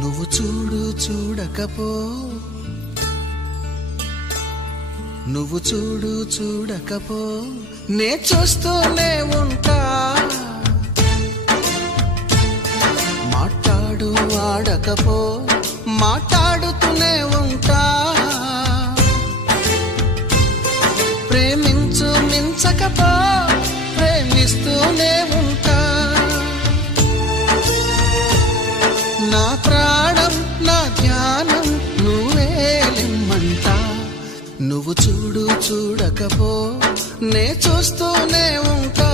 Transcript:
నువ్వు చూడు చూడకపో, నువ్వు చూడు చూడకపో, నే చూస్తూనే ఉంటా. మాట్లాడు ఆడకపో, మాట్లాడుతూనే ఉంటా. ప్రేమించు మించకపో, ప్రేమిస్తూనే ఉంటా. నా ప్రాణం నా ధ్యానం నువ్వేలిమ్మంటా. నువ్వు చూడు చూడకపో, నే చూస్తూనే ఉంటా.